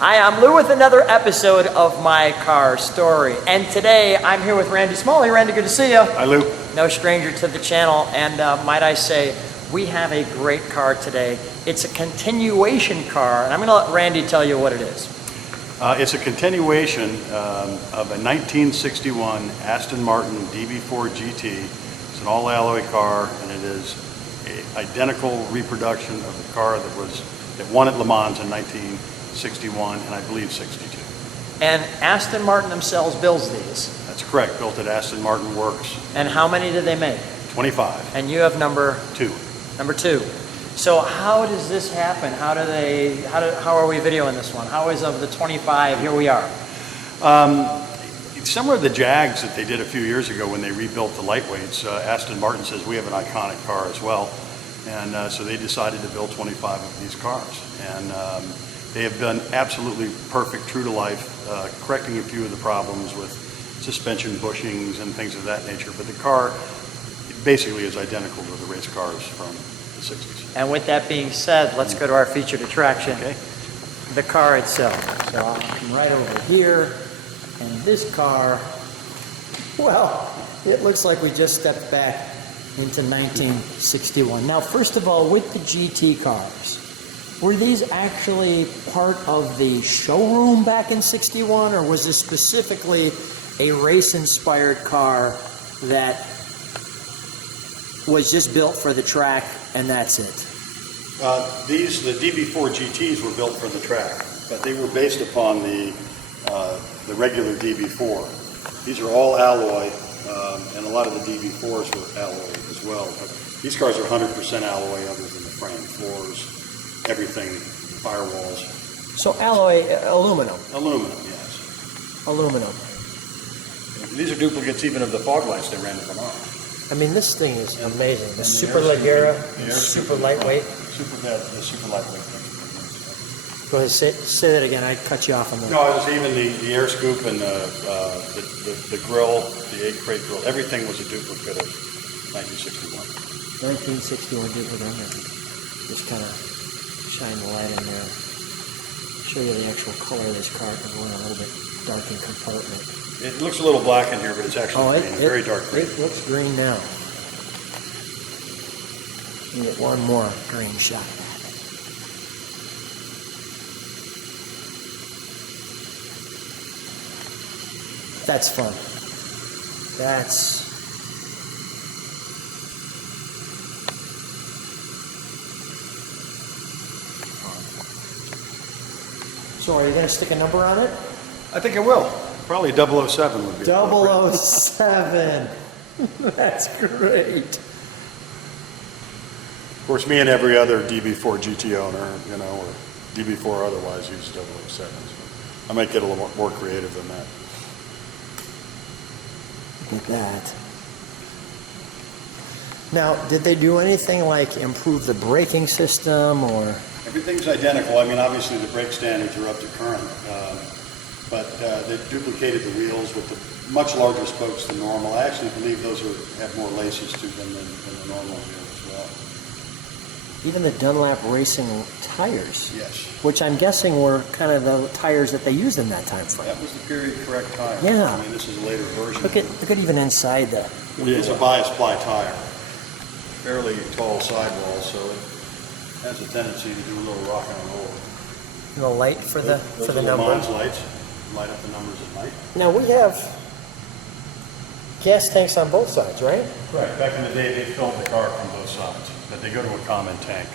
Hi, I'm Lou with another episode of My Car Story. And today I'm here with Randy Smalley. Randy, good to see you. Hi, Lou. No stranger to the channel. And might I say, we have a great car today. It's a continuation car. And I'm going to let Randy tell you what it is. It's a continuation of a 1961 Aston Martin DB4 GT. It's an all-alloy car, and it is an identical reproduction of the car that won at Le Mans in 1961 and I believe 62. And Aston Martin themselves builds these. That's correct. Built at Aston Martin Works. And how many do they make? 25. And you have number 2. Number 2. So how does this happen? How are we videoing this one? How is of the 25? Here we are. Similar to the Jags that they did a few years ago when they rebuilt the lightweights, Aston Martin says we have an iconic car as well. And so they decided to build 25 of these cars. And they have been absolutely perfect, true to life, correcting a few of the problems with suspension bushings and things of that nature. But the car basically is identical to the race cars from the 60s. And with that being said, let's go to our featured attraction, Okay. the car itself. So I'll come right over here. And this car, well, it looks like we just stepped back into 1961. Now, first of all, with the GT cars, were these actually part of the showroom back in 61, or was this specifically a race-inspired car that was just built for the track and that's it? The DB4 GTs were built for the track, but they were based upon the regular DB4. These are all alloy, and a lot of the DB4s were alloy as well. But these cars are 100% alloy other than the frame, floors, everything, firewalls. So alloy, aluminum. Aluminum, yes. Aluminum. These are duplicates even of the fog lights they ran at Le Mans. I mean, this thing is amazing. The Super Leggera, super lightweight. The super lightweight. Go ahead, say that again. I cut you off on that. No, it was even the air scoop and the grill, the egg crate grill. Everything was a duplicate of 1961. 1961 duplicate. I'm gonna just kind of shine the light in there. Show you the actual color of this car. We're in a little bit darkened compartment. It looks a little black in here, but it's actually green. Very dark green. It looks green now. You get one more green shot at it. That's fun. That's... So are you going to stick a number on it? I think it will. Probably 007 would be 007. That's great. Of course, me and every other DB4 GT owner, or DB4 otherwise, use 007. So I might get a little more creative than that. Look at that. Now, did they do anything like improve the braking system or? Everything's identical. I mean, obviously the brake standards are up to current, but they duplicated the wheels with the much larger spokes than normal. I actually believe those have more laces to them than the normal wheel as well. Even the Dunlop Racing tires. Yes. Which I'm guessing were kind of the tires that they used in that time frame. That was the period correct tire. Yeah. I mean, this is a later version. Look at even inside that. It's a bias ply tire. Fairly tall sidewall, so it has a tendency to do a little rock and roll. And the light for the number. Those are lights. Light up the numbers at night. Now we have gas tanks on both sides, right? Right. Back in the day, they filled the car from both sides, but they go to a common tank.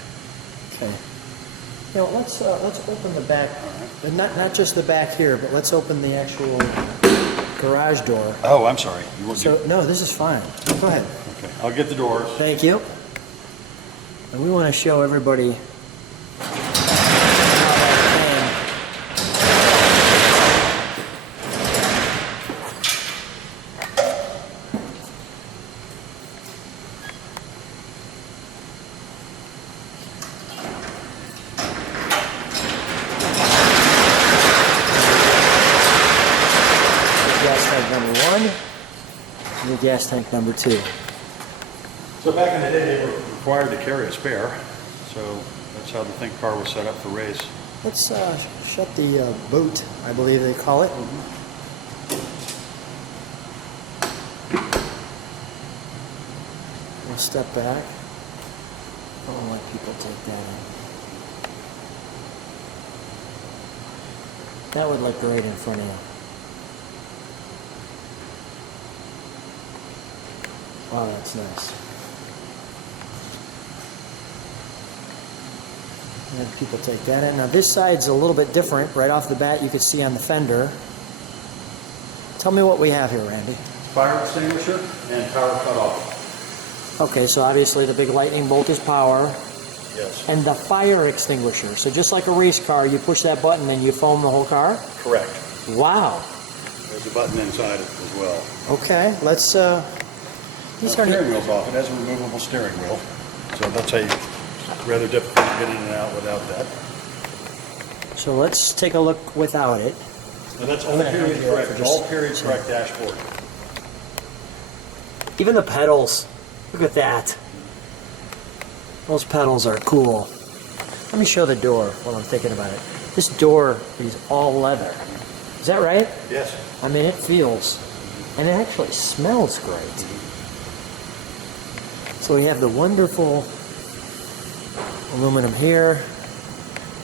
Okay. Now let's open the back. Right. Not just the back here, but let's open the actual garage door. Oh, I'm sorry. No, this is fine. Go ahead. Okay. I'll get the doors. Thank you. And we want to show everybody. Number 1 and the gas tank number 2. So back in the day, they were required to carry a spare, so that's how the car was set up for race. Let's shut the boot, I believe they call it. We'll step back. I don't let people take that in. That would look great in front of you. Wow, that's nice. And then people take that in. Now this side's a little bit different. Right off the bat, you can see on the fender. Tell me what we have here, Randy. Fire extinguisher and power cutoff. Okay, so obviously the big lightning bolt is power. Yes. And the fire extinguisher. So just like a race car, you push that button and you foam the whole car? Correct. Wow. There's a button inside it as well. Okay, let's... The steering wheel's off. It has a removable steering wheel. So that's rather difficult to get in and out without that. So let's take a look without it. And that's all period correct. All period correct dashboard. Even the pedals. Look at that. Those pedals are cool. Let me show the door while I'm thinking about it. This door is all leather. Is that right? Yes. I mean, it feels, and it actually smells great. So we have the wonderful aluminum here.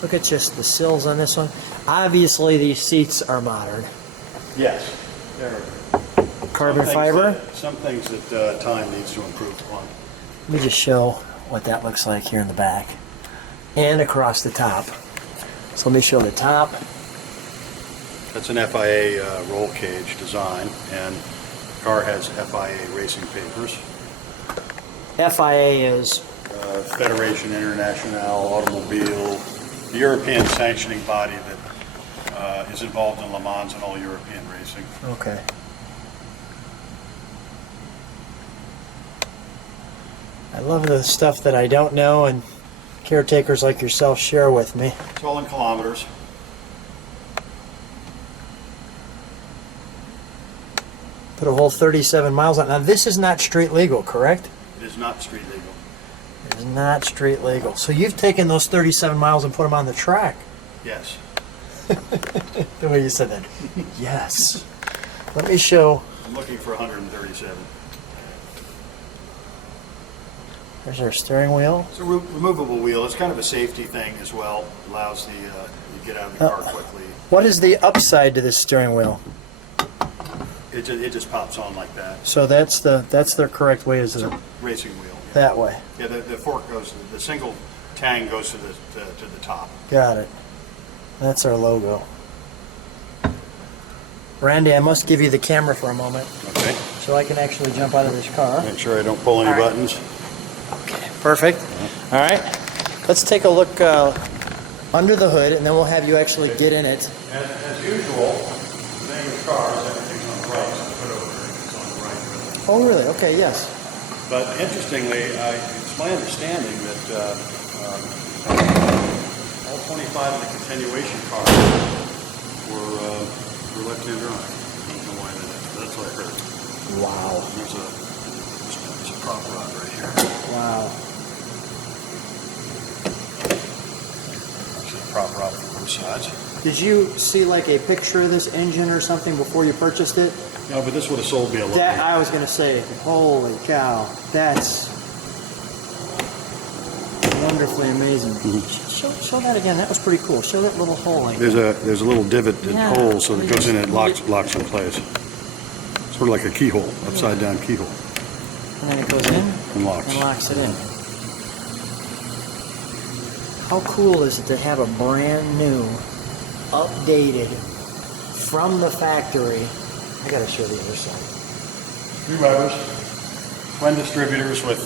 Look at just the sills on this one. Obviously, these seats are modern. Yes. They're Carbon fiber. Some things that time needs to improve upon. Let me just show what that looks like here in the back and across the top. So let me show the top. That's an FIA roll cage design, and the car has FIA racing papers. FIA is? Federation Internationale Automobile, the European sanctioning body that is involved in Le Mans and all European racing. Okay. I love the stuff that I don't know and caretakers like yourself share with me. It's all in kilometers. Put a whole 37 miles on. Now this is not street legal, correct? It is not street legal. It is not street legal. So you've taken those 37 miles and put them on the track. Yes. The way you said that. Yes. Let me show. I'm looking for 137. There's our steering wheel. It's a removable wheel. It's kind of a safety thing as well. Allows the you get out of the car quickly. What is the upside to this steering wheel? It just pops on like that. So that's the correct way, is It's it? a racing wheel. Yeah. That way. Yeah, the fork goes, the single tang goes to the top. Got it. That's our logo. Randy, I must give you the camera for a moment. Okay. So I can actually jump out of this car. Make sure I don't pull any All right. buttons. Okay, perfect. All right. Let's take a look under the hood, and then we'll have you actually get in it. As usual, the name of cars, everything's on the right, so the hood over is on the right. Oh, really? Okay, yes. But interestingly, it's my understanding that all 25 of the continuation cars were left-hand drive. I don't know why that is, but that's what I heard. Wow. There's a prop rod right here. Wow. Actually, a prop rod from both sides. Did you see like a picture of this engine or something before you purchased it? No, but this would have sold me a lot. That, I was going to say, holy cow, that's wonderfully amazing. Show that again. That was pretty cool. Show that little hole. Like There's a little divot and Yeah. hole, so that goes in and locks in place. Sort of like a keyhole, upside down keyhole, and then it goes in and locks. and locks it in. How cool is it to have a brand new, updated, from the factory? I got to show the other side. Screwdrivers, twin distributors with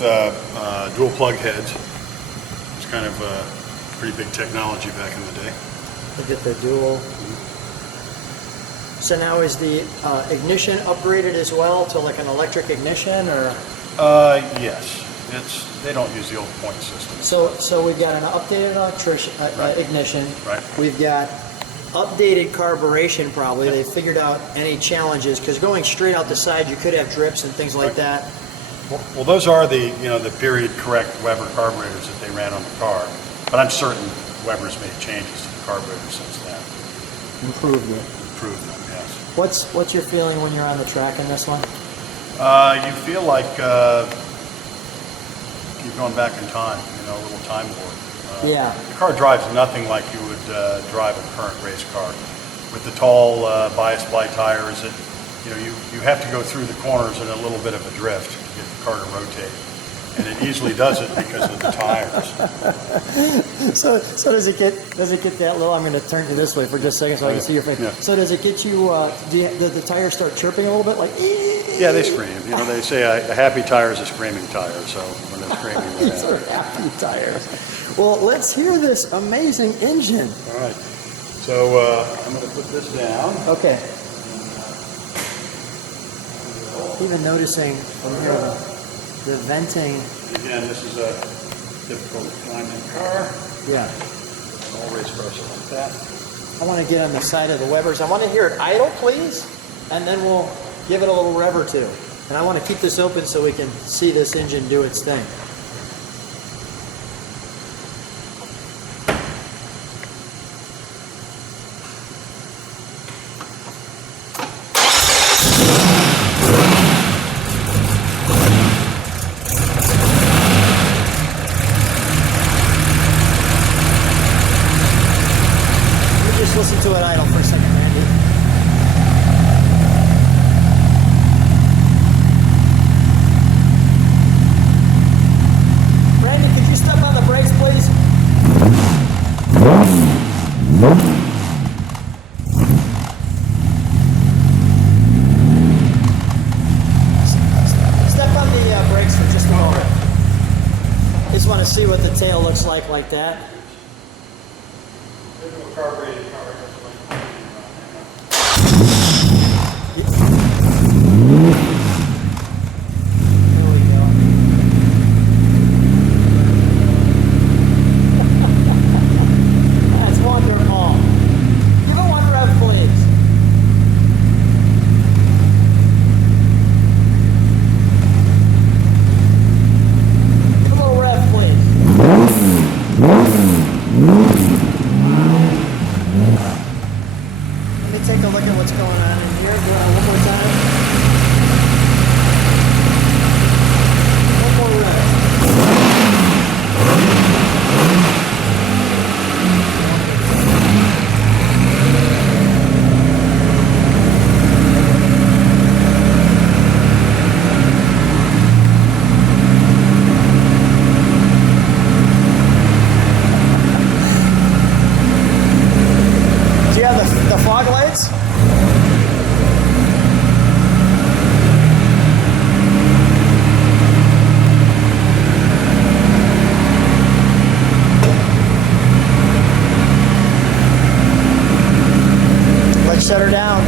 dual plug heads. It's kind of pretty big technology back in the day. Look at the dual. So now is the ignition upgraded as well to like an electric ignition, or? Yes. They don't use the old point system. So we've got an updated ignition. Right. We've got updated carburation probably. They figured out any challenges, because going straight out the side you could have drips and things like that. Well, those are the period correct Weber carburetors that they ran on the car. But I'm certain Weber's made changes to the carburetor since then. Improved it. Improved them, yes. What's your feeling when you're on the track in this one? You feel like you're going back in time, you know, a little time warp. Yeah. The car drives nothing like you would drive a current race car. With the tall bias ply tires, you have to go through the corners in a little bit of a drift to get the car to rotate. And it easily does it because of the tires. So does it get that low? I'm going to turn you this way for just a second so I can see your face. Yeah. So does it get you? Do the tires start chirping a little bit, like? Yeah, they scream. You know, they say a happy tire is a screaming tire. So when they're screaming, These are happy tires. Well, let's hear this amazing engine. All right. So I'm going to put this down. Okay. Even noticing from here the venting. Again, this is a typical Lyman car. Yeah. All race cars are like that. I want to get on the side of the Webers. I want to hear it idle, please, and then we'll give it a little rev or two. And I want to keep this open so we can see this engine do its thing. Listen to it idle for a second, Randy. Randy, could you step on the brakes, please? Step on the brakes for just a moment. Just want to see what the tail looks like that. Carbureted car. Take a look at what's going on in here. Go on one more time. One more rev. Do you have the fog lights? Let's shut her down.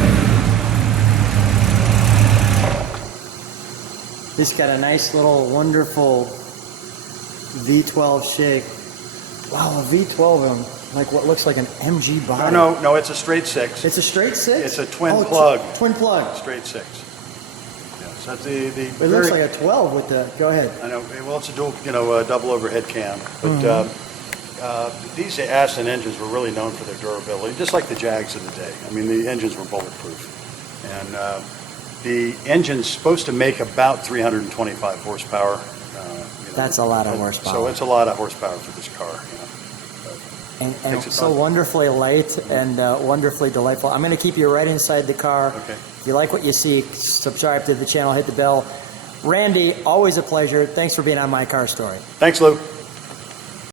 He's got a nice little wonderful V12 shake. Wow, a V12 like what looks like an MG body. No, it's a straight six. It's a straight six? It's a twin plug. Twin plug. Straight six. Yeah, so that's the It looks like a 12 with the, go ahead. I know, well, it's a dual, double overhead cam. But these Aston engines were really known for their durability, just like the Jags of the day. I mean, the engines were bulletproof. And the engine's supposed to make about 325 horsepower. That's a lot of horsepower. So it's a lot of horsepower for this car. And so wonderfully light and wonderfully delightful. I'm going to keep you right inside the car. Okay. If you like what you see, subscribe to the channel, hit the bell. Randy, always a pleasure. Thanks for being on My Car Story. Thanks, Lou.